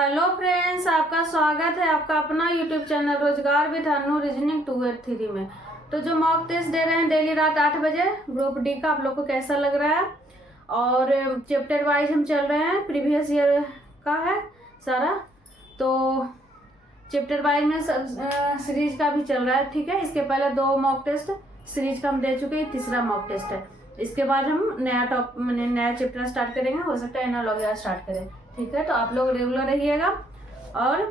Hello friends, आपका स्वागत है आपका अपना यूट्यूब चैनल रोजगार विद अनु रीजनिंग 283 में। तो जो मॉक टेस्ट दे रहे हैं डेली रात 8 बजे ग्रुप डी का, आप लोग को कैसा लग रहा है? और चैप्टर वाइज हम चल रहे हैं, प्रीवियस ईयर का है सारा। तो चैप्टर वाइज में सीरीज का भी चल रहा है, ठीक है। इसके पहले 2 मॉक टेस्ट सीरीज का हम दे चुके हैं, तीसरा मॉक टेस्ट है। इसके बाद हम नया चैप्टर स्टार्ट करेंगे, हो सकता है एनालॉजी स्टार्ट करें, ठीक है। तो आप लोग रेगुलर रहिएगा और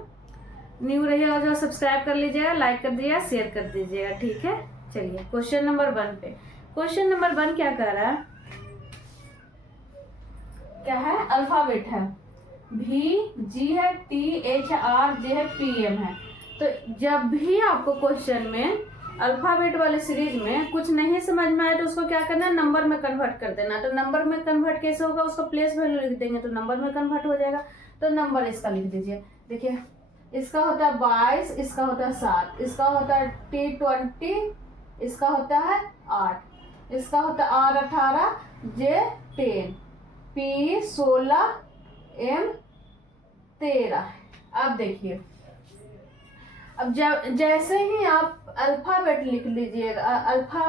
न्यू रहिएगा जो सब्सक्राइब कर लीजिएगा, लाइक कर दीजिएगा, शेयर कर दीजिएगा, ठीक है। चलिए क्वेश्चन नंबर 1 पे। क्वेश्चन नंबर 1 क्या कह रहा है? क्या है? अल्फाबेट है, भी जी है, टी एच आर जे है, पी एम है। तो जब भी आपको क्वेश्चन में अल्फाबेट वाले सीरीज में कुछ नहीं समझ में आए तो उसको क्या करना है, नंबर में कन्वर्ट कर देना। तो नंबर में कन्वर्ट कैसे होगा? उसको प्लेस वैल्यू लिख देंगे तो नंबर में कन्वर्ट हो जाएगा। तो नंबर इसका लिख दीजिए। देखिए, इसका होता है 22, इसका होता है 7, इसका होता है T20, इसका होता है 8, इसका होता है R 18, J 10, P 16, M 13। अब देखिए, अब जैसे ही आप अल्फाबेट लिख लीजिएगा, अल्फा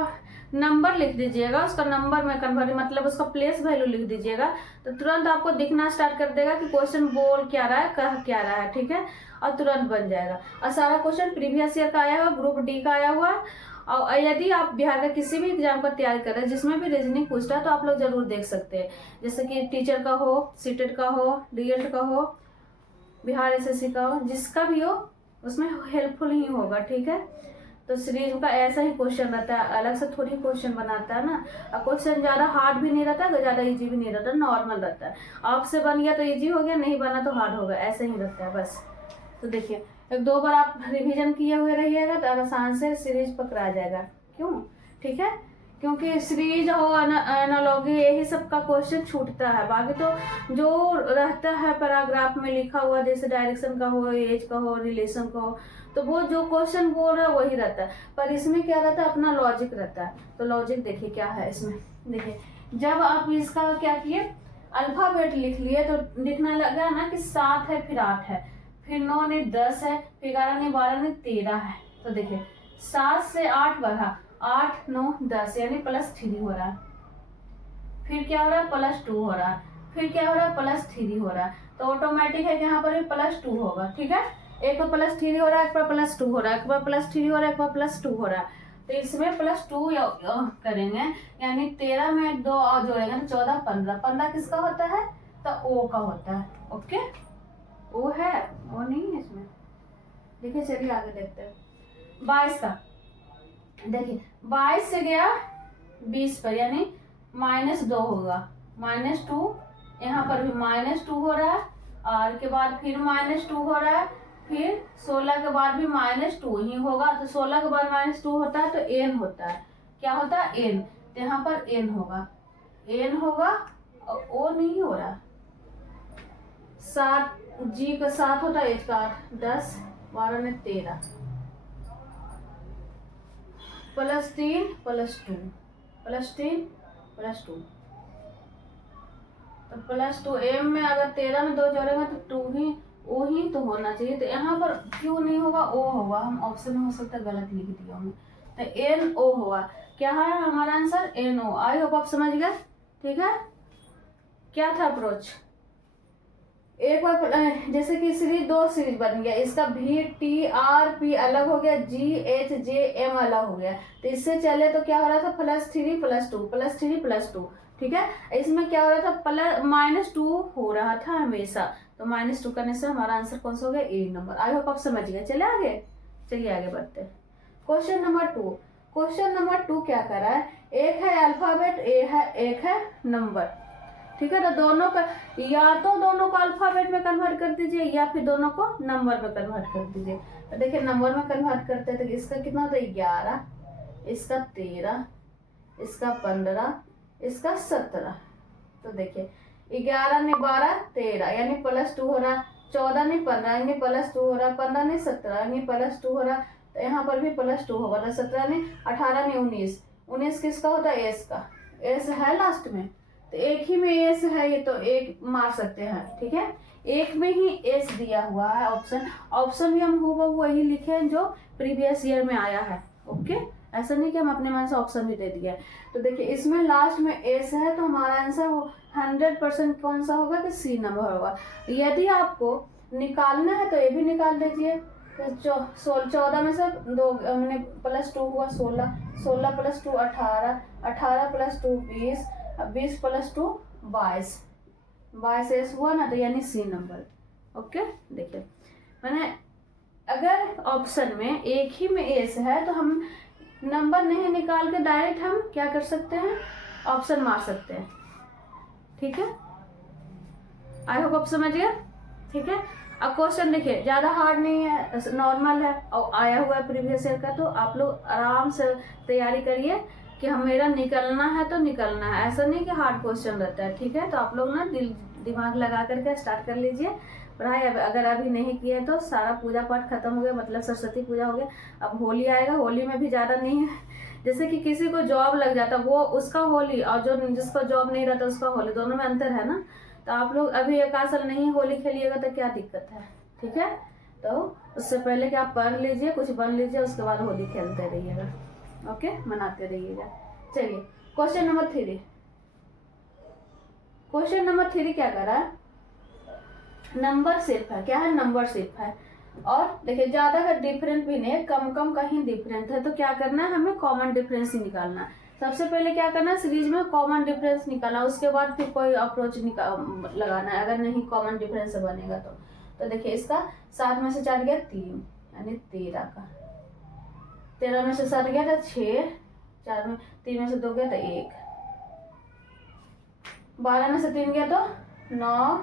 नंबर लिख दीजिएगा, उसका नंबर में कन्वर्ट मतलब उसका प्लेस वैल्यू लिख दीजिएगा, तो तुरंत आपको दिखना स्टार्ट कर देगा कि क्वेश्चन बोल क्या रहा है, कह क्या रहा है, ठीक है। और तुरंत बन जाएगा। और सारा क्वेश्चन प्रीवियस ईयर का आया हुआ, ग्रुप डी का आया हुआ। और यदि आप बिहार का किसी भी एग्जाम का तैयारी कर रहे हैं जिसमें भी रीजनिंग पूछता है तो आप लोग जरूर देख सकते हैं। जैसे कि टीचर का हो, सीटेट का हो, डीएड का हो, बिहार एसएससी का हो, जिसका भी हो उसमें हेल्पफुल ही होगा, ठीक है। तो सीरीज का ऐसा ही क्वेश्चन रहता है, अलग से थोड़ी क्वेश्चन बनाता है ना। और क्वेश्चन ज्यादा हार्ड भी नहीं रहता, ज्यादा इजी भी नहीं रहता, नॉर्मल रहता है। आपसे बन गया तो इजी हो गया, नहीं बना तो हार्ड होगा, ऐसे ही रहता है बस। तो देखिए, 1-2 बार आप रिवीजन किए हुए रहिएगा तो आसान से सीरीज पकड़ा जाएगा। क्यों? ठीक है, क्योंकि सीरीज और एनालॉजी यही सब का क्वेश्चन छूटता है। बाकी तो जो रहता है पैराग्राफ में लिखा हुआ, जैसे डायरेक्शन का हो, एज का हो, रिलेशन का हो, तो वो जो क्वेश्चन बोल रहा है वही रहता है। पर इसमें क्या रहता है, अपना लॉजिक रहता है। तो लॉजिक देखिए क्या है इसमें। देखिए, जब आप इसका क्या किए, अल्फाबेट लिख लिए तो दिखने लगा ना कि 7 है, फिर 8 है, फिर 9 नहीं 10 है, फिर 11 नहीं 12 नहीं 13 है। तो देखिए 7 से 8 बढ़ा, 8 9 10 यानी +3 हो रहा है। फिर क्या हो रहा है, +2 हो रहा है। फिर क्या हो रहा है, +3 हो रहा है। तो ऑटोमेटिक है कि यहाँ पर भी +2 होगा, ठीक है। एक पर +3 हो रहा है, एक पर +2 हो रहा है, एक पर +3 हो रहा है, एक पर +2 हो रहा है। तो इसमें +2 करेंगे, यानी 13 में 2 और जोड़ेंगे तो 14 15। 15 किसका होता है? तो ओ का होता है। ओके, ओ है, ओ नहीं है इसमें। देखिए चलिए आगे देखते हैं। 22 का देखिए, 22 से गया 20 पर, यानी -2 होगा, -2। यहाँ पर भी -2 हो रहा है, और के बाद फिर -2 हो रहा है, फिर 16 के बाद भी -2 ही होगा। तो 16 के बाद -2 होता है तो n होता है। क्या होता है? n। तो यहाँ पर n होगा, n होगा, और o नहीं हो रहा। 7 जी का 7 होता है, h का 8, 10 12 में 13, +3 +2 +3 +2। तो +2 m में अगर 13 में 2 जोड़ेंगे तो 2 ही ओ ही तो होना चाहिए। तो यहाँ पर क्यों नहीं होगा, ओ होगा। हम ऑप्शन में हो सकता है गलत लिख दिया हूँ, तो एन ओ होगा। क्या है हमारा answer? N O. I hope आप समझ गए, ठीक है। क्या था अप्रोच? एक बार जैसे कि सीरीज 2 सीरीज बन गया, इसका भी टी आर पी अलग हो गया, जी एच जे एम अलग हो गया। तो इससे चले तो क्या हो रहा था, +3 +2 +3 +2, ठीक है। इसमें क्या हो रहा था, -2 हो रहा था हमेशा। तो -2 करने से हमारा आंसर कौन सा हो गया? ए नंबर। आई होप आप समझ गए। चले आगे, चलिए आगे बढ़ते हैं। Question number 2। क्वेश्चन नंबर 2 क्या कर रहा है, एक है अल्फाबेट, एक है नंबर, ठीक है। तो दोनों का, या तो दोनों को अल्फाबेट में कन्वर्ट कर दीजिए या फिर दोनों को नंबर में कन्वर्ट कर दीजिए। तो देखिए नंबर में कन्वर्ट करते हैं तो इसका कितना होता है, 11, इसका 13, इसका 15, इसका 17। तो देखिए 11 ने 12 13 यानी +2 हो रहा, 14 ने 15 यानी +2 हो रहा, 15 ने 17 यानी +2 हो रहा। तो यहाँ पर भी +2 होगा। तो 17 ने 18 ने 19, 19 किसका होता है? एस का। एस है लास्ट में, तो एक ही में एस है, ये तो एक मार सकते हैं, ठीक है। एक में ही एस दिया हुआ है ऑप्शन भी हम हूबहू वही लिखे हैं जो प्रीवियस ईयर में आया है, ओके। ऐसा नहीं कि हम अपने मन से ऑप्शन भी दे दिया है। तो देखिए इसमें लास्ट में एस है, तो हमारा आंसर 100% कौन सा होगा कि सी नंबर होगा। यदि आपको निकालना है तो ये भी निकाल दीजिए। तो 14 में से 2 हमने +2 हुआ 16, 16 + 2 18, 18 + 2 20, 20 + 2 22, 22 एस हुआ ना, तो यानी सी नंबर, ओके। देखिए मैंने अगर ऑप्शन में एक ही में एस है तो हम नंबर नहीं निकाल के डायरेक्ट हम क्या कर सकते हैं, ऑप्शन मार सकते हैं, ठीक है। आई होप आप समझ गए, ठीक है। अब क्वेश्चन देखिए ज़्यादा हार्ड नहीं है, नॉर्मल है और आया हुआ है प्रीवियस ईयर का, तो आप लोग आराम से तैयारी करिए कि हम मेरा निकलना है तो निकलना है, ऐसा नहीं कि हार्ड क्वेश्चन रहता है, ठीक है। तो आप लोग ना दिमाग लगा करके स्टार्ट कर लीजिए पढ़ाई। अगर अभी नहीं किए तो सारा पूजा पाठ खत्म हो गया, मतलब सरस्वती पूजा हो गया, अब होली आएगा। होली में भी ज़्यादा नहीं है, जैसे कि किसी को जॉब लग जाता वो उसका होली, और जो जिसको जॉब नहीं रहता उसका होली, दोनों में अंतर है ना। तो आप लोग अभी 1 साल नहीं होली खेलिएगा तो क्या दिक्कत है, ठीक है। तो उससे पहले कि आप पढ़ लीजिए, कुछ बन लीजिए, उसके बाद होली खेलते रहिएगा, ओके, मनाते रहिएगा। चलिए क्वेश्चन नंबर 3। क्वेश्चन नंबर 3 क्या कर रहा है, नंबर शेप है, क्या है, नंबर शेप है। और देखिए ज्यादा का डिफरेंट भी नहीं है, कम कम का ही डिफरेंट है। तो क्या करना है, हमें कॉमन डिफरेंस ही निकालना है। सबसे पहले क्या करना है, सीरीज में कॉमन डिफरेंस निकालना, उसके बाद फिर कोई अप्रोच लगाना है, अगर नहीं कॉमन डिफरेंस से बनेगा तो देखिए इसका 7 में से 4 गया 3, यानी 13 का, 13 में से 7 गया था 6, 4 में 3 में से 2 गया था 1, 12 में से 3 गया तो 9,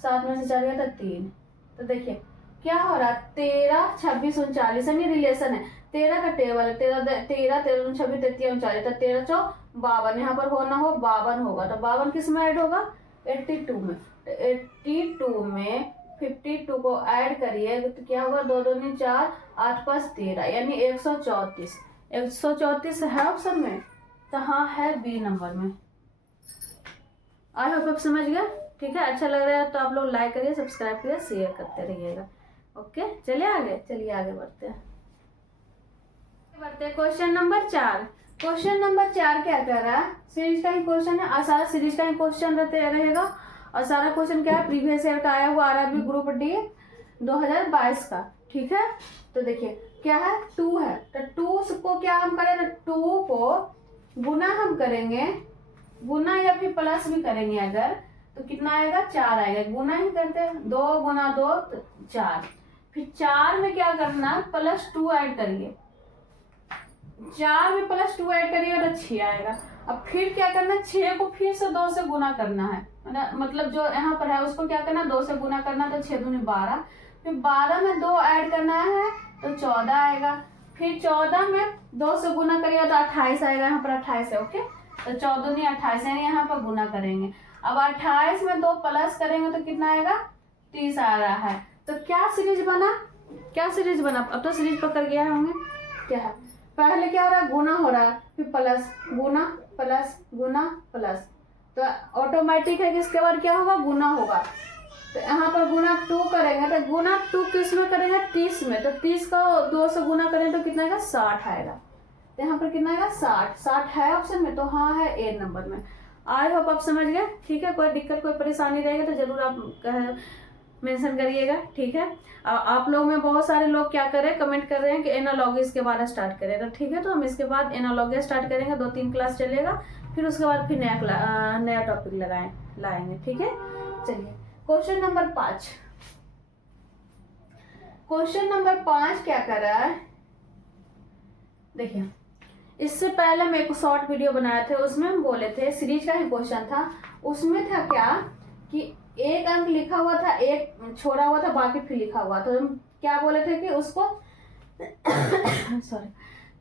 7 में से 4 गया था 3। तो देखिए क्या हो रहा है, 13 26 39, यानी रिलेशन है, 13 का टेबल है, 13 13 13 26 33 39, तो 13 4 52, यहाँ पर होना हो 52 होगा, तो 52 किस में ऐड होगा, 82 में। तो 82 में 52 को ऐड करिए तो क्या होगा, 2 2 9 4, 8 5 13, यानी 134। 134 है ऑप्शन में, तो हाँ है बी नंबर में। आई होप आप समझ गए, ठीक है। अच्छा लग रहा है तो आप लोग लाइक करिए, सब्सक्राइब करिए, शेयर करते रहिएगा, ओके। चलिए आगे बढ़ते हैं। Question number 4। क्वेश्चन नंबर 4 क्या कर रहा है, सीरीज का ही क्वेश्चन है, और सारा सीरीज का ही क्वेश्चन रहेगा, और सारा क्वेश्चन क्या है, प्रीवियस ईयर का आया हुआ आरआरबी ग्रुप डी 2022 का, ठीक है। तो देखिए क्या है, 2 है, तो 2 को क्या हम करें, 2 को गुना हम करेंगे, गुना या फिर प्लस भी करेंगे अगर, तो कितना आएगा, 4 आएगा, गुना ही करते हैं, 2 × 2 तो 4। फिर 4 में क्या करना, +2 ऐड करिए, 4 में +2 ऐड करिएगा तो 6 आएगा। अब फिर क्या करना है, 6 को फिर से 2 से गुना करना है, मतलब जो यहाँ पर है उसको क्या करना, 2 से गुना करना, तो 6 दूनी 12, फिर 12 में 2 ऐड करना है तो 14 आएगा, फिर 14 में 2 से गुना करिएगा तो 28 आएगा, यहाँ पर 28 है, ओके। तो 14 दूनी 28, यानी यहाँ पर गुना करेंगे। अब 28 में 2 प्लस करेंगे तो कितना आएगा, 30 आ रहा है। तो क्या सीरीज बना, अब तो सीरीज पकड़ गया होंगे, क्या है, पहले क्या हो रहा है, गुना हो रहा है, फिर प्लस, गुना प्लस गुना प्लस, तो ऑटोमेटिक है कि इसके बाद क्या होगा, गुना होगा। तो यहाँ पर गुना 2 करेंगे, तो गुना 2 किस में करेंगे, 30 में, तो 30 को 2 से गुना करें तो कितना आएगा, 60 आएगा। तो यहाँ पर कितना आएगा, 60 है ऑप्शन में, तो हाँ है ए नंबर में। आई होप आप समझ गए, ठीक है। कोई दिक्कत कोई परेशानी रहेगी तो जरूर आप मेंशन करिएगा, ठीक है। आप लोग में बहुत सारे लोग क्या कर रहे हैं, कमेंट कर रहे हैं कि एनालॉगी इसके बाद स्टार्ट करें, तो ठीक है। तो हम इसके बाद एनालॉगी स्टार्ट करेंगे, 2-3 क्लास चलेगा, फिर उसके बाद फिर नया टॉपिक लाएंगे, ठीक है। चलिए क्वेश्चन नंबर 5। क्वेश्चन नंबर 5 क्या कर रहा है, देखिए इससे पहले मैं एक शॉर्ट वीडियो बनाए थे, उसमें हम बोले थे, सीरीज का ही क्वेश्चन था, उसमें था क्या कि एक अंक लिखा हुआ था, एक छोड़ा हुआ था, बाकी फिर लिखा हुआ, तो हम क्या बोले थे कि उसको सॉरी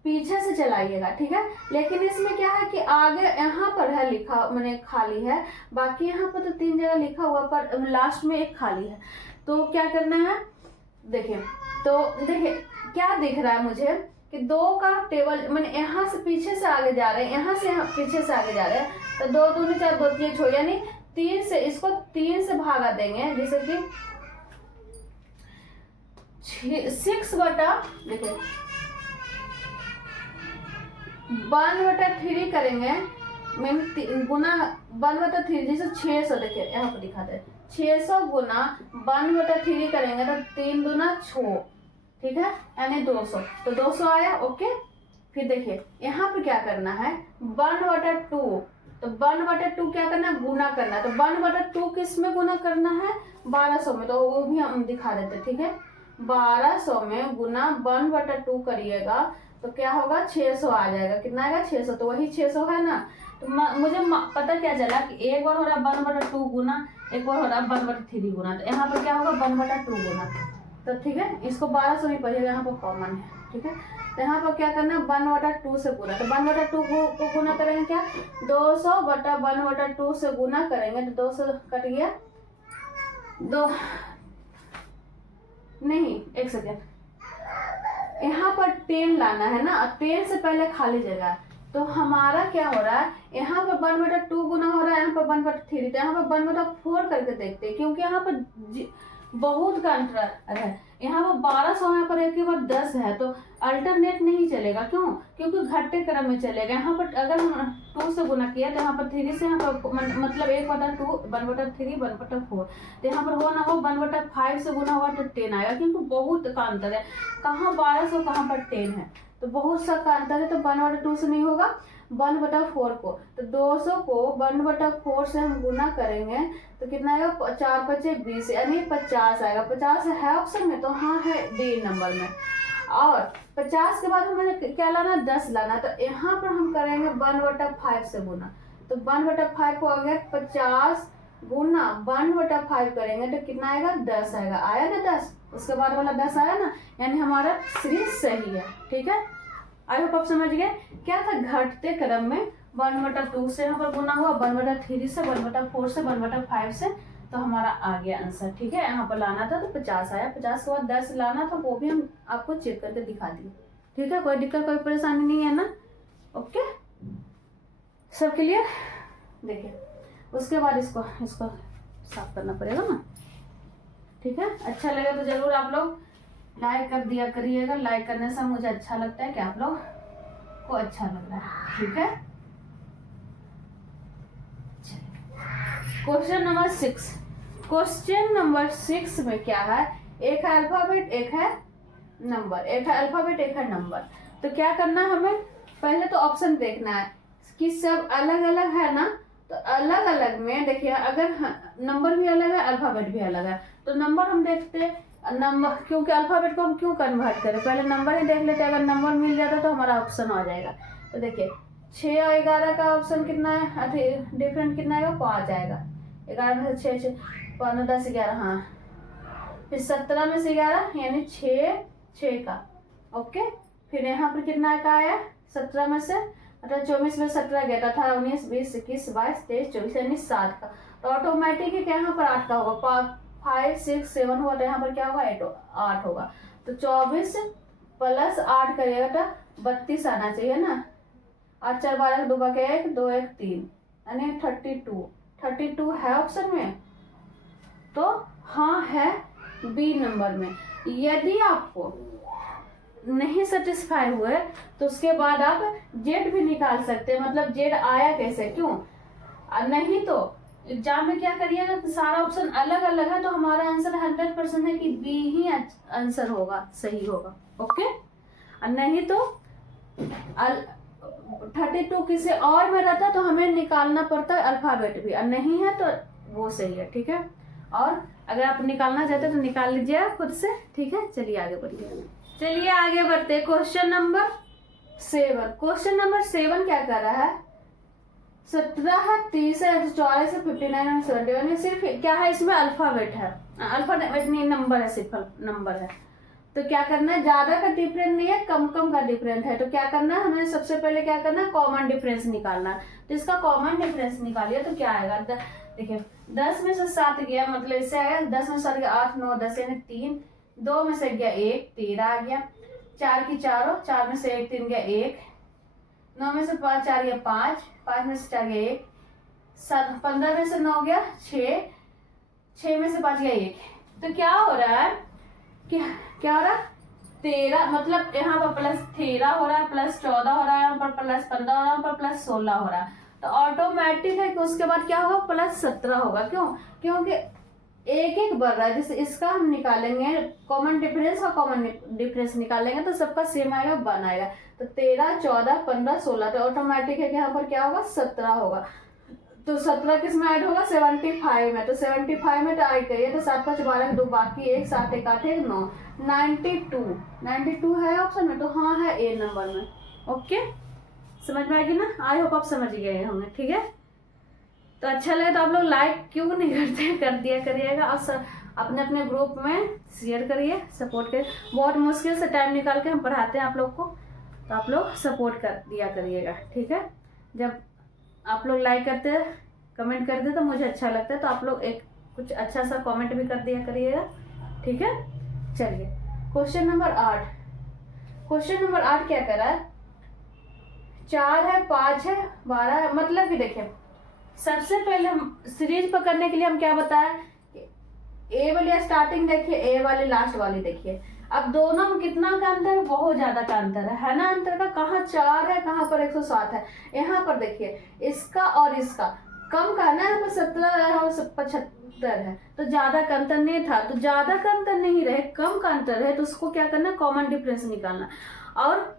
पीछे से चलाइएगा, ठीक है। लेकिन इसमें क्या है कि आगे यहाँ पर है लिखा, मैंने खाली है, बाकी यहाँ पर तो 3 जगह लिखा हुआ, पर लास्ट में एक खाली है। तो क्या करना है, देखिए, तो देखिए क्या दिख रहा है मुझे कि 2 का टेबल मैंने यहाँ से पीछे से आगे जा रहे हैं, यहाँ से यहाँ पीछे से आगे जा रहे हैं, तो 2 दूनी 4 2 3 6 यानी 3 से इसको 3 से भागा देंगे, जैसे कि 6 बटा देखिए 1/3 करेंगे, मैंने गुना 1/3 जैसे 600, देखिए यहाँ पर दिखाते हैं 600 गुना 1/3 करेंगे तो 3 दूना 6, ठीक है, यानी 200, तो 200 आया। ओके, फिर देखिए यहाँ पे क्या करना है 1/2, तो 1/2 क्या करना है गुना करना है, तो 1/2 किस में गुना करना है 1200 में, तो वो भी हम दिखा देते हैं, ठीक है। 1200 में गुना 1/2 करिएगा तो क्या होगा 600 आ जाएगा, कितना आएगा 600, तो वही 600 है ना। तो मुझे पता क्या चला कि एक बार हो रहा 1/2 गुना, एक बार हो रहा 1/3 गुना, तो यहाँ पर क्या होगा 1/2 गुना, तो ठीक है, इसको 1200 में पढ़िएगा, यहाँ पर कॉमन है, ठीक है। तो यहाँ पर क्या करना है 1/2 से गुना, तो 1/2 को गुना करेंगे क्या 200 बटा 1/2 से गुना करेंगे तो 200 कट गया, नहीं एक सेकेंड, यहाँ पर 10 लाना है ना, 10 से पहले खाली जगह, तो हमारा क्या हो रहा है यहाँ पर 1/2 गुना हो रहा है, यहाँ पर 1/3, तो यहाँ पर 1/4 करके देखते हैं, क्योंकि यहाँ पर बहुत का अंतर है, यहाँ पर 1200 यहाँ पर एक के बाद 10 है, तो अल्टरनेट नहीं चलेगा, क्यों, क्योंकि घटते क्रम में चलेगा। यहाँ पर अगर हम 2 से गुना किया तो यहाँ पर 3 से यहाँ पर मतलब 1/2 1/3 1/4, तो यहाँ पर हो ना हो 1/5 से गुना हुआ तो 10 आएगा, क्योंकि बहुत का अंतर है, कहाँ 1200 कहाँ पर 10 है, तो बहुत सा का अंतर है, तो 1/2 से नहीं होगा 1/4 को, तो 200 को 1/4 से हम गुना करेंगे तो कितना आएगा 4 5 20 यानी 50 आएगा। 50 है ऑप्शन में, तो हाँ है डी नंबर में। और 50 के बाद हमें क्या लाना 10 लाना, तो यहाँ पर हम करेंगे 1/5 से गुना, तो 1/5 को आ गया 50 गुना 1/5 करेंगे तो कितना आएगा 10 आएगा, आया ना 10, उसके बाद वाला 10 आया ना, यानी हमारा सीरीज सही है, ठीक है। आई होप आप समझ गए क्या था, घटते क्रम में 1/2 से यहाँ पर गुना हुआ, 1/3 से 1/4 से 1/5 से, तो हमारा आ गया आंसर, ठीक है। यहाँ पर लाना था तो 50 आया, 50 के बाद 10 लाना था, वो भी हम आपको चेक करके दिखा दिए, ठीक है। कोई दिक्कत कोई परेशानी नहीं है ना, ओके सब क्लियर। देखिए उसके बाद इसको साफ करना पड़ेगा ना, ठीक है। अच्छा लगे तो जरूर आप लोग लाइक कर दिया करिएगा, लाइक करने से मुझे अच्छा लगता है कि आप लोग को अच्छा लग रहा है, ठीक है। क्वेश्चन नंबर 6, क्वेश्चन नंबर 6 में क्या है, एक है अल्फाबेट एक है नंबर, एक है अल्फाबेट एक है नंबर। तो क्या करना है हमें, पहले तो ऑप्शन देखना है कि सब अलग अलग है ना, तो अलग अलग में देखिए अगर नंबर भी अलग है अल्फाबेट भी अलग है, तो नंबर हम देखते हैं नंबर, क्योंकि अल्फाबेट को हम क्यों कन्वर्ट करें, पहले नंबर ही देख लेते हैं, अगर नंबर मिल जाता तो हमारा ऑप्शन आ जाएगा। तो देखिए 6 और 11 का ऑप्शन कितना है, डिफरेंट कितना आएगा 5 आएगा, 11 में से 6 5 9 10 11, हाँ, फिर 17 में से 11 यानी 6 का, ओके। फिर यहाँ पर कितना का आया 17 में से, मतलब 24 में 17 गया, 18 19 20 21 22 23 24 यानी 7 का, तो ऑटोमेटिक है कि यहाँ पर 8 का होगा, 5 6 7 हुआ तो यहाँ पर क्या होगा 8 होगा, तो 24 प्लस 8 करिएगा तो 32 आना चाहिए ना, 8 4 12 2 बाकी 1 2 1 3 यानी 32 है ऑप्शन में, तो हाँ है बी नंबर में। यदि आपको नहीं सेटिस्फाई हुए तो उसके बाद आप जेड भी निकाल सकते हैं, मतलब जेड आया कैसे, क्यों नहीं तो एग्जाम में क्या करिएगा तो सारा ऑप्शन अलग अलग है, तो हमारा आंसर 100% है कि बी ही आंसर होगा, सही होगा, ओके। नहीं तो 32 किसी और में रहता तो हमें निकालना पड़ता है अल्फाबेट भी, और नहीं है तो वो सही है, ठीक है। और अगर आप निकालना चाहते हैं तो निकाल लीजिए खुद से, ठीक है। चलिए आगे बढ़िए, चलिए आगे बढ़ते। क्वेश्चन नंबर 7, क्वेश्चन नंबर 7 क्या कर रहा है, 17 30 44 59 71, सिर्फ क्या है इसमें अल्फाबेट है, अल्फाबेट नहीं नंबर है, सिर्फ नंबर है। तो क्या करना है, ज्यादा का डिफरेंस नहीं है, कम का डिफरेंस है, तो क्या करना है हमें सबसे पहले क्या करना है कॉमन डिफरेंस निकालना है। तो इसका कॉमन डिफरेंस निकालिए तो क्या आएगा, देखिए 10 में से 7 गया, मतलब इससे आएगा 10 में से 7 गया 8 9 10 यानी 3, 2 में से गया 1 13 आ गया, 4 की चारों, 4 में से 1 3 गया 1, 9 में से 5 4 गया 5, 5 में से 4 गया 1, 15 में से 9 गया 6, 6 में से 5 गया 1। तो क्या हो रहा है कि क्या हो रहा है 13, मतलब यहाँ पर प्लस 13 हो रहा है, प्लस 14 हो रहा है, यहाँ पर प्लस 15 हो रहा है, यहाँ पर प्लस 16 हो रहा है। तो ऑटोमेटिक है कि उसके बाद क्या होगा प्लस 17 होगा। क्यों? क्योंकि एक एक बढ़ रहा है। जैसे इसका हम निकालेंगे कॉमन डिफरेंस का कॉमन डिफरेंस निकालेंगे तो सबका सेम आएगा 1 आएगा। तो 13 14 15 16, तो ऑटोमेटिक है कि यहाँ पर क्या होगा 17 होगा। तो 17 किस में ऐड होगा 75 में। तो 75 में तो ऐड करिए तो 7 5 12 2 बाकी 1 7 1 8 1 9 92 है ऑप्शन में। तो हाँ है ए नंबर में। ओके, समझ में आएगी ना? आई होप आप समझ गए होंगे। ठीक है, तो अच्छा लगे तो आप लोग लाइक क्यों नहीं करते, कर दिया करिएगा और अपने अपने ग्रुप में शेयर करिए, सपोर्ट करिए। बहुत मुश्किल से टाइम निकाल के हम पढ़ाते हैं आप लोग को, तो आप लोग सपोर्ट कर दिया करिएगा। ठीक है, जब आप लोग लाइक करते हैं, कमेंट करते तो मुझे अच्छा लगता है, तो आप लोग एक कुछ अच्छा सा कमेंट भी कर दिया करिएगा। ठीक है, चलिए क्वेश्चन नंबर 8। क्वेश्चन नंबर 8 क्या कर रहा है, 4 है 5 है 12 है। मतलब कि देखिए सबसे पहले हम सीरीज पकड़ने के लिए हम क्या बताया, ए वाली स्टार्टिंग देखिए, ए वाली लास्ट वाली देखिए। अब दोनों में कितना का अंतर है, बहुत ज्यादा का अंतर है ना? अंतर का कहाँ 4 है, कहाँ पर 107 है। यहाँ पर देखिए इसका और इसका कम का है ना, यहाँ पर 17 है और 75 है, तो ज्यादा का अंतर नहीं था। तो ज्यादा का अंतर नहीं रहे, कम का अंतर है, तो उसको क्या करना है कॉमन डिफरेंस निकालना। और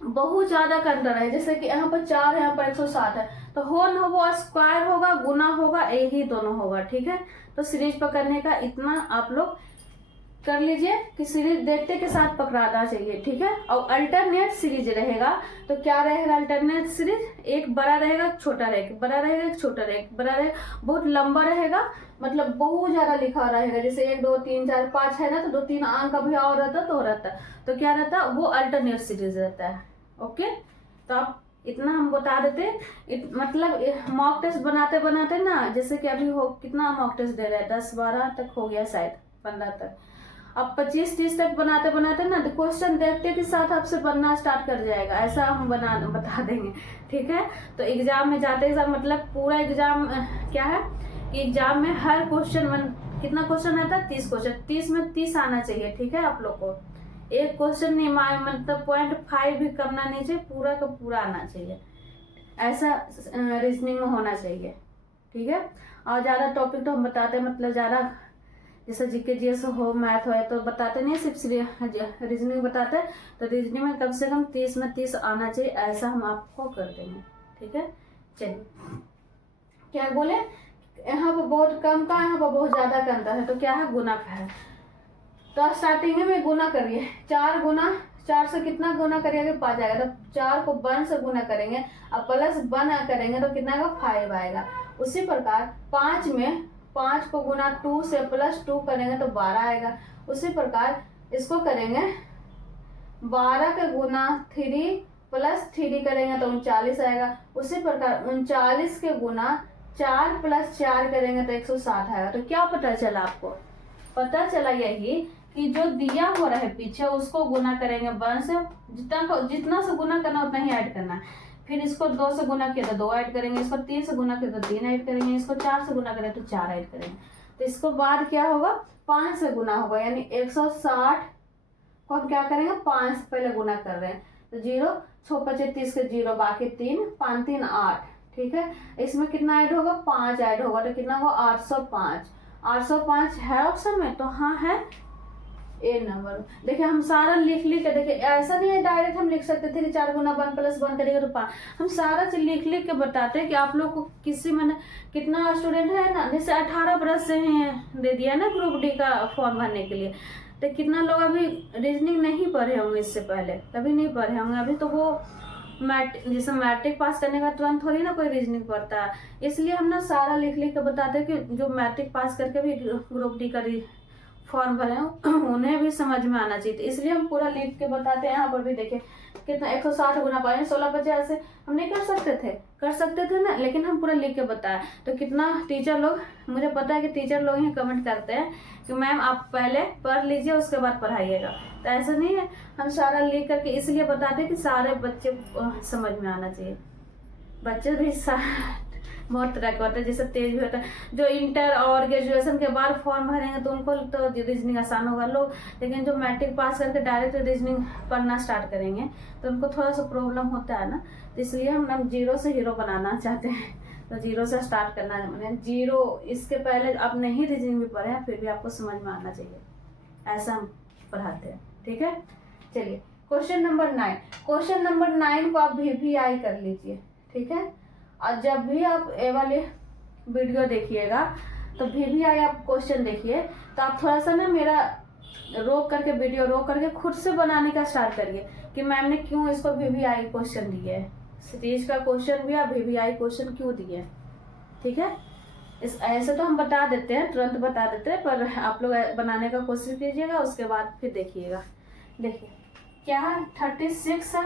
बहुत ज्यादा का अंतर है, जैसे कि यहाँ पर 4 है, यहाँ पर 107 है, तो हो न हो वो स्क्वायर होगा, गुना होगा, यही दोनों होगा। ठीक है, तो सीरीज पकड़ने का इतना आप लोग कर लीजिए कि सीरीज देखते के साथ पकड़ाना चाहिए। ठीक है, और अल्टरनेट सीरीज रहेगा तो क्या रहेगा अल्टरनेट सीरीज, एक बड़ा रहेगा छोटा रहेगा, बड़ा रहेगा एक छोटा रहेगा, बड़ा रहेगा बहुत लंबा रहेगा, मतलब बहुत ज्यादा लिखा रहेगा। जैसे 1 2 3 4 5 है ना, तो 2 3 अंक का भी और रहता तो रहता, तो क्या रहता वो अल्टरनेट सीरीज रहता है। ओके, तो आप इतना हम बता देते। मतलब मॉक टेस्ट बनाते बनाते ना, जैसे कि अभी हो कितना मॉक टेस्ट दे रहे हैं 10 12 तक हो गया, शायद 15 तक, अब 25 30 तक बनाते बनाते ना तो क्वेश्चन देखते के साथ आपसे बनना स्टार्ट कर जाएगा, ऐसा हम बता देंगे। ठीक है, तो एग्जाम में जाते एग्जाम मतलब पूरा एग्जाम क्या है कि एग्जाम में हर क्वेश्चन कितना क्वेश्चन आता है 30 क्वेश्चन, 30 में 30 आना चाहिए। ठीक है, आप लोग को एक क्वेश्चन नहीं मतलब 0.5 भी करना नहीं चाहिए, पूरा का पूरा आना चाहिए, ऐसा रीजनिंग में होना चाहिए। ठीक है, और ज्यादा टॉपिक तो हम बताते हैं, मतलब ज्यादा जैसे जीके जीएस हो मैथ हो तो बताते नहीं, सिर्फ रीजनिंग बताते हैं। तो रीजनिंग में कम से कम 30 में 30 आना चाहिए, ऐसा हम आपको कर देंगे। ठीक है, चलिए क्या बोले, यहाँ पर बहुत कम का, यहाँ पर बहुत ज्यादा का अंतर है, तो क्या है गुना का है। तो स्टार्टिंग में गुना करिए, 4 गुना 4 से कितना गुना करिएगा 5 आएगा, तो 4 को 1 से गुना करेंगे अब प्लस 1 करेंगे तो कितना आएगा 5 आएगा। उसी प्रकार 5 में 5 को गुना 2 से प्लस 2 करेंगे तो 12 आएगा। उसी प्रकार इसको करेंगे 12 के गुना 3 प्लस 3 करेंगे तो 39 आएगा। उसी प्रकार 39 के गुना 4 प्लस 4 करेंगे तो 160 आएगा। तो क्या पता चला आपको, पता चला यही कि जो दिया हो रहा है पीछे उसको गुना करेंगे 1 से, जितना से गुना करना उतना ही ऐड करना। फिर इसको 2 से गुना किया तो 2 ऐड करेंगे, इसको 3 से गुना किया तो 3 ऐड करेंगे, इसको 4 से गुना करें तो 4 ऐड करेंगे। तो इसको बाद क्या होगा 5 से गुना होगा, यानी 160 को हम क्या करेंगे 5 से पहले गुना कर रहे हैं, तो 0 6 25 30 के 0 बाकी 3 5 3 8। ठीक है, इसमें कितना ऐड होगा 5 ऐड होगा, तो कितना होगा 805। 805 है ऑप्शन में, तो हाँ है ए नंबर। देखिए हम सारा लिख के देखिए, ऐसा नहीं है डायरेक्ट हम लिख सकते थे कि 4 गुना 1 प्लस 1 करेगा तो 5, हम सारा चीज लिख के बताते हैं कि आप लोग को किसी मैंने कितना स्टूडेंट है ना, जैसे 18 बरस से हैं दे दिया ना ग्रुप डी का फॉर्म भरने के लिए, तो कितना लोग अभी रीजनिंग नहीं पढ़े होंगे, इससे पहले कभी नहीं पढ़े होंगे। अभी तो वो जैसे मैट्रिक पास करने का तुरंत थोड़ी ना कोई रीजनिंग पढ़ता है, इसलिए हम ना सारा लिख के बताते हैं कि जो मैट्रिक पास करके भी ग्रुप डी का फॉर्म भरे उन्हें भी समझ में आना चाहिए, इसलिए हम पूरा लिख के बताते हैं। यहाँ पर भी देखिए कितना 160 गुना पाए 1650 से हम नहीं कर सकते थे ना, लेकिन हम पूरा लिख के बताया। तो कितना टीचर लोग, मुझे पता है कि टीचर लोग ही कमेंट करते हैं कि मैम आप पहले पढ़ लीजिए उसके बाद पढ़ाइएगा। तो ऐसा नहीं है, हम सारा लिख करके इसलिए बताते हैं कि सारे बच्चे समझ में आना चाहिए। बच्चे भी बहुत तरह के होते हैं, जैसे तेज भी होता है, जो इंटर और ग्रेजुएशन के बाद फॉर्म भरेंगे तो उनको तो रीजनिंग आसान होगा लोग, लेकिन जो मैट्रिक पास करके डायरेक्ट रीजनिंग पढ़ना स्टार्ट करेंगे तो उनको थोड़ा सा प्रॉब्लम होता है ना। तो इसलिए हम जीरो से हीरो बनाना चाहते हैं, तो जीरो से स्टार्ट करना है, मैंने जीरो, इसके पहले आप नहीं रीजनिंग भी पढ़े हैं फिर भी आपको समझ में आना चाहिए, ऐसा हम पढ़ाते हैं। ठीक है, चलिए क्वेश्चन नंबर 9। क्वेश्चन नंबर 9 को आप VVI कर लीजिए। ठीक है, और जब भी आप ये वाले वीडियो देखिएगा तो VVI आप क्वेश्चन देखिए, तो आप थोड़ा सा ना मेरा रोक करके वीडियो रोक करके खुद से बनाने का स्टार्ट करिए कि मैम ने क्यों इसको VVI क्वेश्चन दिए है, सीरीज का क्वेश्चन भी आप VVI क्वेश्चन क्यों दिए। ठीक है, इस ऐसे तो हम बता देते हैं, तुरंत बता देते हैं, पर आप लोग बनाने का कोशिश कीजिएगा, उसके बाद फिर देखिएगा। देखिए क्या है, 36 है,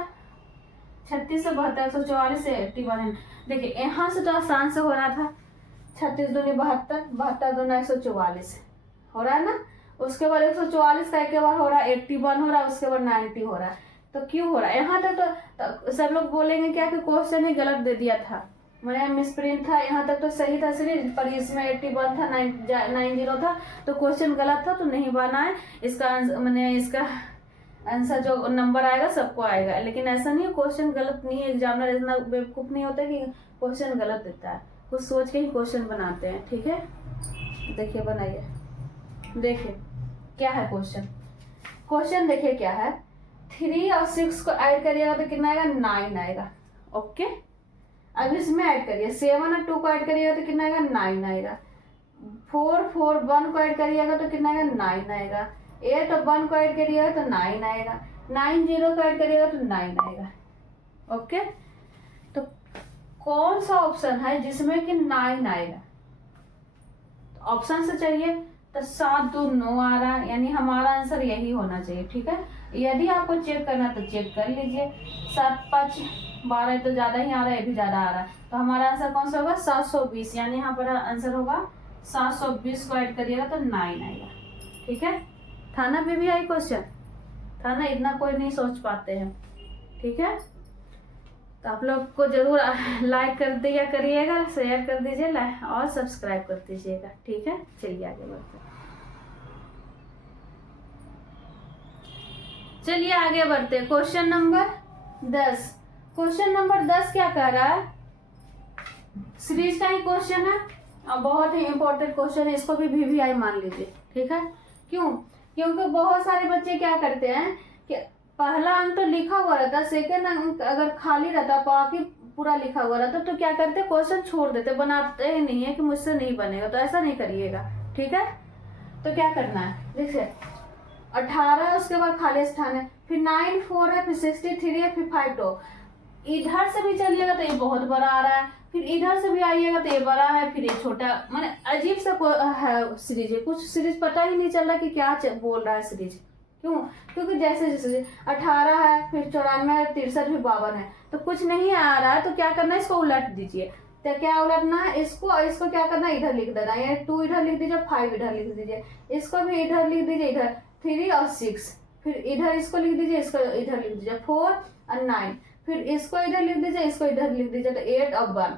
36 से 72, 144 से 81 है। देखिए यहाँ से तो आसान से हो रहा था, 36 दूनी 72, 72 दूना 144 हो रहा है ना। उसके बाद 144 का एक बार हो रहा है, 81 हो रहा है, उसके बाद 90 हो रहा है। तो क्यों हो रहा है यहाँ तक? तो सब लोग बोलेंगे क्या कि क्वेश्चन ही गलत दे दिया था, मैंने मिसप्रिंट था, यहाँ तक तो सही था सीरीज, पर इसमें 81 था, 90 था, तो क्वेश्चन गलत था तो नहीं बना है। इसका मैंने इसका आंसर जो नंबर आएगा सबको आएगा, लेकिन ऐसा नहीं है, क्वेश्चन गलत नहीं है। एग्जामिनर इतना बेवकूफ नहीं होता कि क्वेश्चन गलत देता है, कुछ सोच के ही क्वेश्चन बनाते हैं। ठीक है, देखिए बनाइए, देखिए क्या है क्वेश्चन। क्वेश्चन देखिए क्या है, 3 और 6 को ऐड करिएगा तो कितना आएगा, 9 आएगा। ओके, अब इसमें ऐड करिए, 7 और 2 को ऐड करिएगा तो कितना आएगा, 9 आएगा। 4, 4, 1 को ऐड करिएगा तो कितना आएगा, 9 आएगा। 8 और 1 को ऐड करिएगा तो 9 आएगा। 9, 0 को ऐड करिएगा तो 9 आएगा। ओके, तो कौन सा ऑप्शन है जिसमें कि 9 आएगा? ऑप्शन से चाहिए तो 7, 2, 9 आ रहा है, यानी हमारा आंसर यही होना चाहिए। ठीक है, यदि आपको चेक करना तो चेक कर लीजिए। 7, 5, 12 तो ज्यादा ही आ रहा है, ये भी ज्यादा आ रहा है, तो हमारा आंसर कौन सा होगा, 720, यानी यहाँ पर आंसर होगा 720 को ऐड करिएगा तो 9 आएगा। ठीक है, था ना VVI क्वेश्चन, था ना, इतना कोई नहीं सोच पाते हैं। ठीक है, तो आप लोग को जरूर लाइक कर दिया करिएगा, शेयर कर दीजिए और सब्सक्राइब कर दीजिएगा। ठीक है, चलिए आगे बढ़ते हैं। चलिए आगे बढ़ते हैं, क्वेश्चन नंबर 10। क्वेश्चन नंबर 10 क्या कह रहा है, सीरीज का ही क्वेश्चन है और बहुत ही इंपॉर्टेंट क्वेश्चन है, इसको भी VVI मान लीजिए। ठीक है, क्यों? क्योंकि बहुत सारे बच्चे क्या करते हैं कि पहला अंक तो लिखा हुआ रहता, सेकेंड अंक अगर खाली रहता, बाकी पूरा लिखा हुआ रहता, तो क्या करते, क्वेश्चन छोड़ देते, बनाते ही नहीं है कि मुझसे नहीं बनेगा। तो ऐसा नहीं करिएगा। ठीक है, तो क्या करना है, देखिए 18 उसके बाद खाली स्थान है, फिर 9, 4 है, फिर 63 है, फिर 5, 2। इधर से भी चलिएगा तो ये बहुत बड़ा आ रहा है, फिर इधर से भी आइएगा तो ये बड़ा है, फिर ये छोटा, माने अजीब सा है सीरीज है, कुछ सीरीज पता ही नहीं चल रहा कि क्या बोल रहा है सीरीज। क्यों? क्योंकि जैसे जैसे 18 है, फिर 94, 63, फिर 52 है, तो कुछ नहीं आ रहा है, तो क्या करना है, इसको उलट दीजिए। तो क्या उलटना है, इसको क्या करना है, इधर लिख देना है, 2 इधर लिख दीजिए, 5 इधर लिख दीजिए, इसको भी इधर लिख दीजिए, इधर 3 और 6, फिर इधर इसको लिख दीजिए, इसको इधर लिख दीजिए, 4 और 9, फिर इसको इधर लिख दीजिए, इसको इधर लिख दीजिए, तो 8 और 1।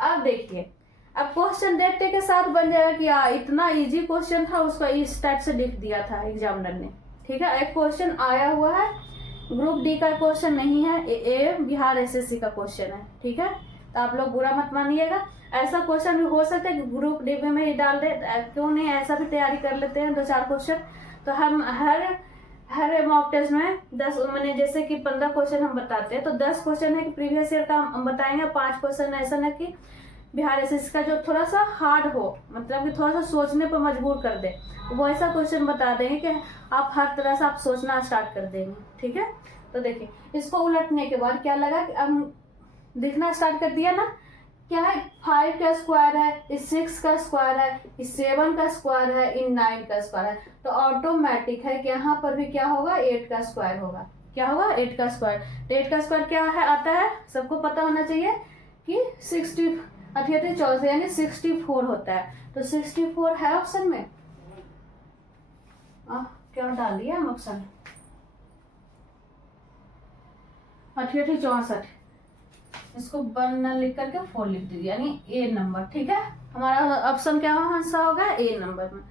अब देखिए, अब क्वेश्चन देखते के साथ बन जाएगा कि इतना इजी क्वेश्चन था, उसको इस टाइप से लिख दिया था एग्जामिनर ने। ठीक है, एक क्वेश्चन आया हुआ है, ग्रुप डी का क्वेश्चन नहीं है, ए बिहार SSC का क्वेश्चन है। ठीक है, तो आप लोग बुरा मत मानिएगा, ऐसा क्वेश्चन भी हो सकता है कि ग्रुप डी में ही डाल दे, क्यों नहीं, ऐसा भी तैयारी कर लेते हैं 2-4 क्वेश्चन। तो हम हर मॉक टेस्ट में 10, मैंने जैसे कि 15 क्वेश्चन हम बताते हैं, तो 10 क्वेश्चन है कि प्रीवियस ईयर का हम बताएंगे, 5 क्वेश्चन ऐसा ना कि बिहार SSC का जो थोड़ा सा हार्ड हो, मतलब कि थोड़ा सा सोचने पर मजबूर कर दे, वो ऐसा क्वेश्चन बता देंगे कि आप हर तरह से आप सोचना स्टार्ट कर देंगे। ठीक है, तो देखिए इसको उलटने के बाद क्या लगा कि अब दिखना स्टार्ट कर दिया ना, क्या है, 5 का स्क्वायर है, इस 6 का स्क्वायर है, इस 7 का स्क्वायर है, इन 9 का स्क्वायर है, तो ऑटोमेटिक है कि यहाँ पर भी क्या होगा, 8 का स्क्वायर होगा। क्या होगा 8 का स्क्वायर। तो 8 का स्क्वायर क्या है आता है, सबको पता होना चाहिए कि 60 88 14 यानी 64 होता है। तो 64 है ऑप्शन में। क्या डाल दिया हम ऑप्शन 88 64, इसको 1 न लिख करके 4 लिख दीजिए यानी ए नंबर। ठीक है, हमारा ऑप्शन क्या आंसर होगा ए नंबर में।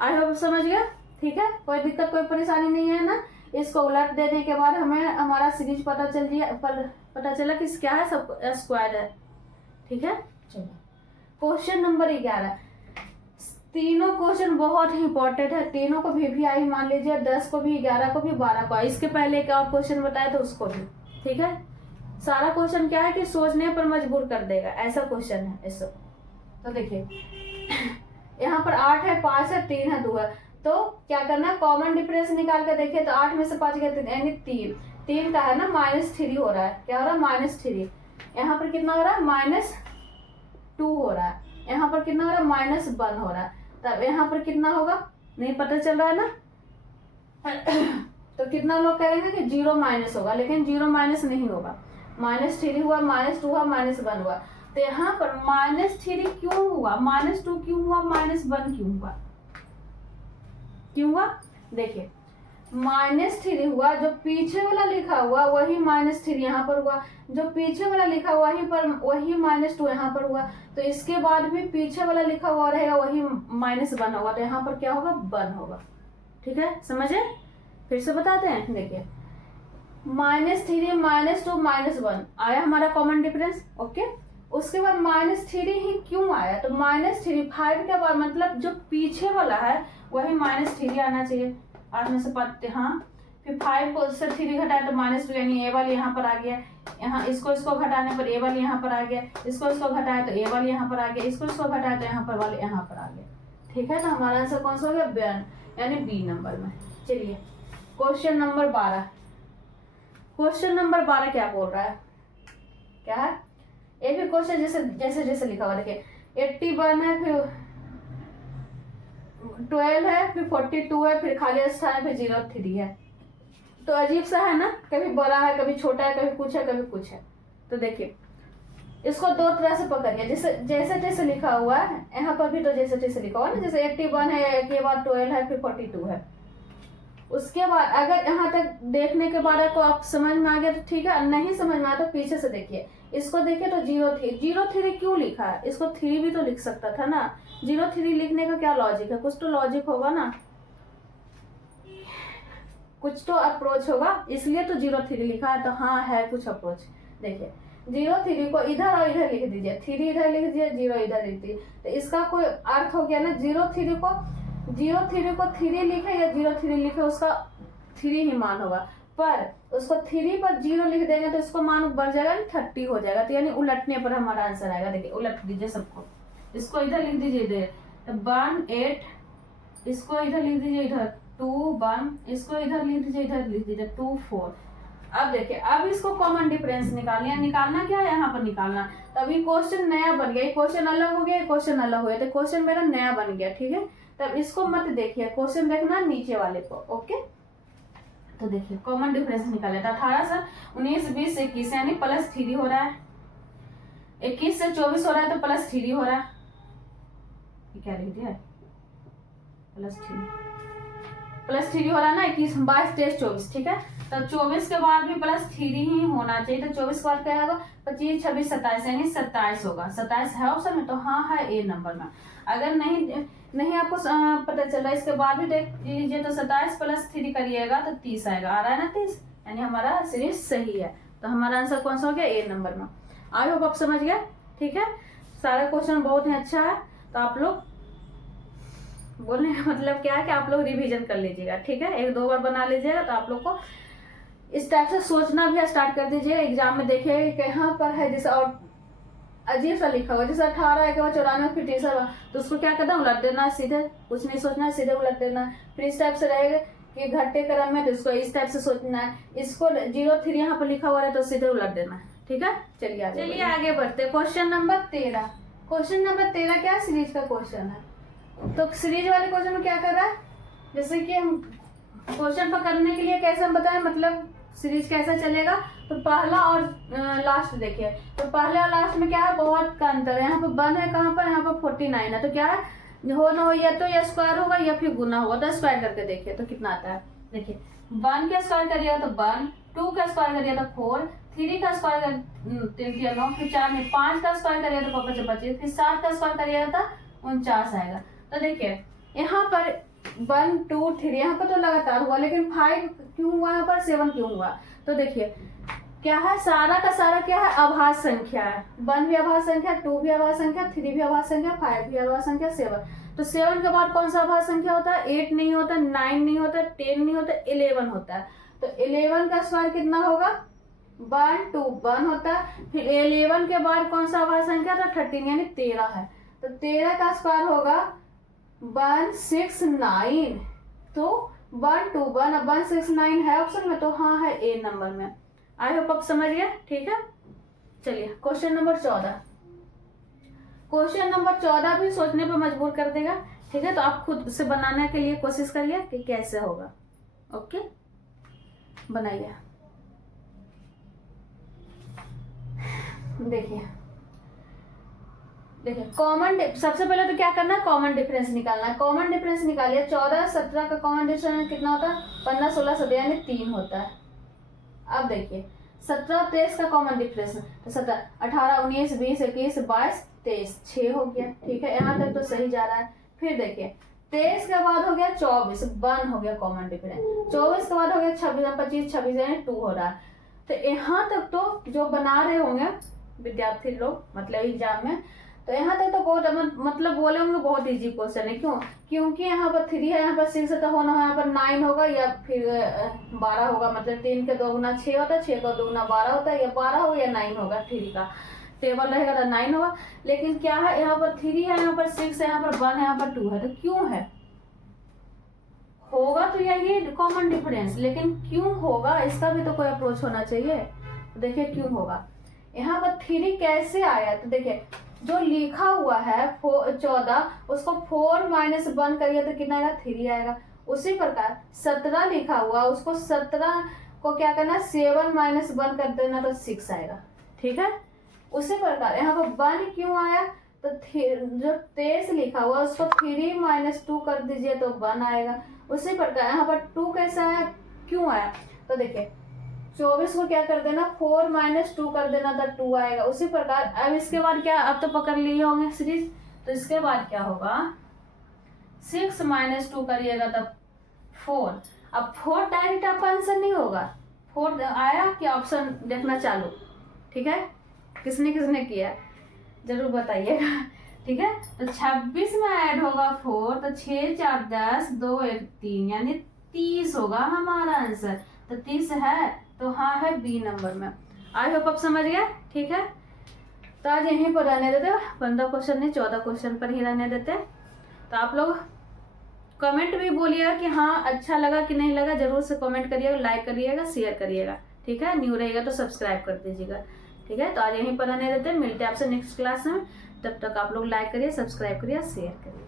आई होप समझ गया। ठीक है, कोई दिक्कत कोई परेशानी नहीं है ना। इसको उलट देने के बाद हमें हमारा सीरीज पता चला कि क्या है, सब स्क्वायर है। ठीक है, चलो क्वेश्चन नंबर 11। तीनों क्वेश्चन बहुत ही इंपॉर्टेंट है, तीनों को भी आई मान लीजिए, 10 को भी, 11 को भी, 12 को। इसके पहले एक और क्वेश्चन बताया था उसको भी। ठीक है, सारा क्वेश्चन क्या है कि सोचने पर मजबूर कर देगा, ऐसा क्वेश्चन है ये सब। तो देखिए यहाँ पर 8 है, 5 है, 3 है, 2 है। तो क्या करना है, कॉमन डिफरेंस निकाल कर देखिए। तो 8 में से 5 गया यानी 3 का है ना -3 हो रहा है। क्या हो रहा है, -3। यहाँ पर कितना हो रहा है, -2 हो रहा है। यहाँ पर कितना हो रहा है, -1 हो रहा है। तब यहाँ पर कितना होगा, नहीं पता चल रहा है ना। तो कितना लोग करेंगे कि 0 माइनस होगा, लेकिन 0 माइनस नहीं होगा। -3 हुआ, -2 हुआ, -1 हुआ। तो यहाँ पर -3 क्यों हुआ, -2 क्यों हुआ, -1 क्यों हुआ, क्यों हुआ? देखिए -3 हुआ, जो पीछे वाला लिखा हुआ वही -3 यहाँ पर हुआ, जो पीछे वाला लिखा हुआ वहीं पर वही -2 यहाँ पर हुआ। तो इसके बाद भी पीछे वाला लिखा हुआ रहेगा वही -1 होगा। तो यहाँ पर क्या होगा, 1 होगा। ठीक है, समझे? फिर से बताते हैं, देखिए -3 -2 -1 आया हमारा कॉमन डिफरेंस। ओके, उसके बाद -3 ही क्यों आया, तो -3 5 के बाद मतलब जो पीछे वाला है वही -3 आना चाहिए। 8 में से 5, हाँ, फिर 5 को उससे 3 घटाए तो -2 यानी ए वाली यहाँ पर आ गया। यहाँ इसको घटाने पर ए वाली यहाँ पर आ गया, इसको घटाए तो ए वाली यहाँ पर आ गया, इसको घटाए तो यहाँ पर वाले यहाँ पर आ गया। ठीक है, तो हमारा आंसर कौन सा हो गया, B यानी बी नंबर में। चलिए क्वेश्चन नंबर 12। क्वेश्चन नंबर 12 क्या बोल रहा है, क्या है, ये भी क्वेश्चन जैसे लिखा हुआ देखिए। 81 है, फिर 12 है, फिर 42 है, फिर खाली स्थान है, फिर 03 है। तो अजीब सा है ना, कभी बड़ा है, कभी छोटा है, कभी कुछ है, कभी कुछ है। तो देखिए इसको दो तरह से पकड़िए, जैसे लिखा हुआ है यहाँ पर भी, तो जैसे लिखा हुआ है ना, जैसे 81 है, के बाद 12 है, फिर 42 है। उसके बाद अगर यहाँ तक देखने के बाद आपको आप समझ में आ गया तो ठीक है, नहीं समझ में आया तो पीछे से देखिए। इसको देखिए तो 03 क्यों लिखा है, इसको 3 भी तो लिख सकता था ना। 03 लिखने का क्या लॉजिक है, कुछ तो लॉजिक होगा ना, कुछ तो अप्रोच होगा, इसलिए तो 03 लिखा है। तो हाँ है कुछ अप्रोच। देखिए 03 को इधर और इधर लिख दीजिए, 3 इधर लिख दीजिए, 0 इधर लिख दीजिए। तो इसका कोई अर्थ हो गया ना, 03 को 3 लिखे या 03 लिखे, उसका 3 ही मान होगा। पर उसको 3 पर 0 लिख देंगे तो इसको मान बढ़ जाएगा, 30 हो जाएगा। तो यानी उलटने पर हमारा आंसर आएगा। देखिए उलट दीजिए सबको, इसको इधर लिख दीजिए, इधर 1 8, इसको इधर लिख दीजिए, इधर 2 1, इसको इधर लिख दीजिए, इधर लिख दीजिए 2 4। अब देखिए, अब इसको कॉमन डिफरेंस निकालना क्या है, यहाँ पर निकालना। तभी क्वेश्चन नया बन गया, क्वेश्चन अलग हो गया, क्वेश्चन अलग हो गया, तो क्वेश्चन मेरा नया बन गया। ठीक है, तब इसको मत देखिए, क्वेश्चन देखना नीचे वाले को। ओके, तो देखिए कॉमन डिफरेंस निकाले था 18 से 19 20 21 यानी +3 हो रहा है। 21 से 24 हो रहा है तो +3 हो रहा है। ये क्या लिख दिया, +3 हो रहा है ना। 21 22 23 24, ठीक है। तो 24 के बाद भी +3 ही होना चाहिए। तो 24 के बाद क्या होगा, 25 26 27 यानी 27 होगा। 27 है ऑप्शन में, तो हाँ है ए नंबर में। अगर नहीं आपको पता चला, इसके बाद भी देख लीजिए, तो 27 + 3 करिएगा तो 30 आएगा। आ रहा है ना 30, यानी हमारा सीरीज सही है। तो हमारा आंसर कौन सा हो गया, ए नंबर में। आई होप आप समझ गए। ठीक है, सारा क्वेश्चन बहुत ही अच्छा है। तो आप लोग बोलने का मतलब क्या है कि आप लोग रिवीजन कर लीजिएगा। ठीक है, 1-2 बार बना लीजिएगा तो आप लोग को इस टाइप से सोचना भी स्टार्ट कर दीजिए। एग्जाम में देखिए कहाँ पर है, जैसे और अजीब सा लिखा हुआ, जैसे 18 है के बाद 94 फिर 30, तो उसको क्या करना, उलट देना, सीधे कुछ नहीं सोचना, सीधे उलट देना। फिर इस टाइप से रहेगा कि घटते क्रम में, तो इसको इस टाइप से सोचना है। इसको 03 यहाँ पर लिखा हुआ है तो सीधे उलट देना है। ठीक है, चलिए आगे बढ़ते। Question number 13। क्वेश्चन नंबर 13 क्या सीरीज का क्वेश्चन है। तो सीरीज वाले क्वेश्चन में क्या कर रहा है, जैसे कि हम क्वेश्चन पकड़ने के लिए कैसे हम बताएं, मतलब सीरीज कैसा चलेगा, तो पहला और लास्ट देखिए, तो पहले और लास्ट में क्या है, बहुत का अंतर है। यहाँ पर 1 है, कहाँ पर, यहाँ पर 49 है, तो क्या है, हो ना हो या तो या स्क्वायर होगा या फिर गुना होगा। तो स्क्वायर करके देखिए तो कितना आता है। देखिए 1 का स्क्वायर करिएगा तो 1, 2 का स्क्वायर करिएगा तो 4, 3 का स्क्वायर कर 3 या 9, फिर 4 में 5 का स्क्वायर करिएगा तो 5 25, फिर 7 का स्क्वायर करिएगा तो 49 आएगा। तो देखिए यहाँ पर 1 2 3 यहाँ पर तो लगातार हुआ, लेकिन 5 क्यों हुआ, यहाँ पर 7 क्यों हुआ। तो देखिए क्या है, सारा का सारा क्या है, आभास संख्या है। 1 भी आभास संख्या, 2 भी आभास संख्या, 3 भी आभास संख्या, 5 भी आभास संख्या, 7। तो 7 के बाद कौन सा आभास संख्या होता है, 8 नहीं होता, 9 नहीं होता, 10 नहीं होता, 11 होता है। तो 11 का स्क्वायर कितना होगा, 1 2 1 होता है। फिर 11 के बाद कौन सा आभास संख्या था, 13 यानी 13 है। तो 13 का स्क्वायर होगा 169। तो 1 2 1, अब 169 है ऑप्शन में, तो हाँ है ए नंबर में। आई होप आप समझ गए, ठीक है। चलिए क्वेश्चन नंबर 14। क्वेश्चन नंबर 14 भी सोचने पर मजबूर कर देगा, ठीक है। तो आप खुद से बनाने के लिए कोशिश करिए कि कैसे होगा। ओके, बनाइए। देखिए कॉमन, सबसे पहले तो क्या करना है, कॉमन डिफरेंस निकालना है। कॉमन डिफरेंस निकालिए। 14 17 का कॉमन डिफरेंस कितना होता है, 15 16 17 यानी 3 होता है। अब देखिए 17 23 का कॉमन डिफरेंस, तो 17 18 19 20 21 22 23 6 हो गया, ठीक है। यहाँ तक तो सही जा रहा है। फिर देखिए 23 के बाद हो गया 24, 1 हो गया कॉमन डिफरेंस। 24 के बाद हो गया 26 25 26 यानी 2 हो रहा है। तो यहाँ तक तो जो बना रहे होंगे विद्यार्थी लोग, मतलब एग्जाम में, तो यहाँ तक तो बहुत मतलब बोले होंगे बहुत इजी क्वेश्चन है। क्यों, क्योंकि यहाँ पर 3 है, यहाँ पर 6 है, तो होना यहाँ पर 9 होगा या फिर 12 होगा। मतलब 3 के 2 गुना 6 होता है, 6 का 2 गुना 12 होता है, या 12 होगा या 9 होगा। 3 का टेबल रहेगा तो 9 होगा। लेकिन क्या है, यहाँ पर 3 है, यहाँ पर 6 है, यहाँ पर 1 है, यहाँ पर 2 है। तो क्यों है, होगा तो यही कॉमन डिफरेंस, लेकिन क्यों होगा इसका भी तो कोई अप्रोच होना चाहिए। तो देखिए क्यों होगा, यहाँ पर 3 कैसे आया। तो देखिए जो लिखा हुआ है 14, उसको 4 - 1 करिए तो कितना आएगा, 3 आएगा। उसी प्रकार 17 लिखा हुआ, उसको 17 को क्या करना, 7 - 1 कर देना तो 6 आएगा, ठीक है। उसी प्रकार यहाँ पर 1 क्यों आया, तो जो 23 लिखा हुआ उसको 3 - 2 कर दीजिए तो 1 आएगा। उसी प्रकार यहाँ पर 2 कैसा आया, क्यों आया, तो देखिए 24 को क्या कर देना, 4 - 2 कर देना तो 2 आएगा। उसी प्रकार अब इसके बाद क्या, अब तो पकड़ लिए होंगे सीरीज, तो इसके बाद क्या होगा, 6 - 2 करिएगा तो 4। अब 4 डायरेक्ट आपका आंसर नहीं होगा, 4 आया कि ऑप्शन देखना चालू, ठीक है। किसने किसने किया जरूर बताइएगा, ठीक है। तो 26 में ऐड होगा 4, तो 6 4 10 2 1 3 यानी 30 होगा हमारा आंसर। तो 30 है, तो हाँ है बी नंबर में। आई होप आप समझ गए, ठीक है। तो आज यहीं पर रहने देते, 15 क्वेश्चन नहीं 14 क्वेश्चन पर ही रहने देते। तो आप लोग कमेंट भी बोलिएगा कि हाँ अच्छा लगा कि नहीं लगा, जरूर से कमेंट करिएगा, लाइक करिएगा, शेयर करिएगा, ठीक है। न्यू रहेगा तो सब्सक्राइब कर दीजिएगा, ठीक है। तो आज यहीं पर रहने देते, मिलते हैं आपसे नेक्स्ट क्लास में। तब तक आप लोग लाइक करिए, सब्सक्राइब करिए, शेयर करिए।